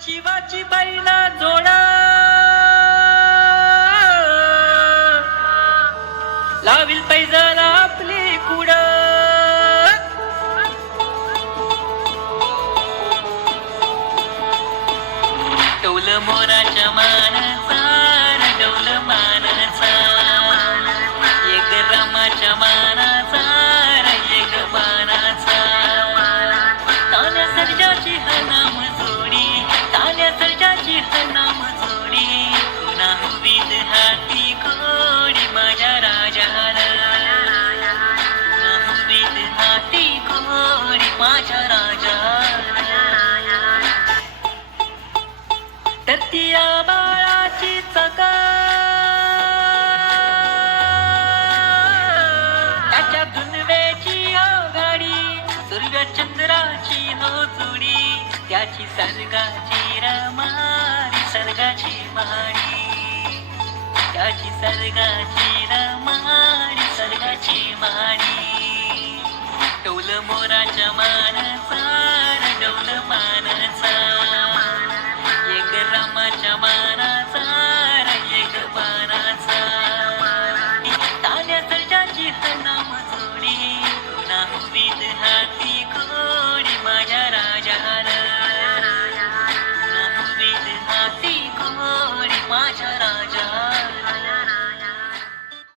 शिवाची बाईला जोडा. लावील पैजाला आपली कुड. डौल मोराच्या मानाचा तत्या बाळाची चका त्याच्या धुनव्याची आघाडी सूर्य चंद्राची हो जोडी त्याची सर्गाची रमारी सर्गाची माडी त्याची सर्गाची रमारी सर्गाची माडी टोल मोराच्या मानचा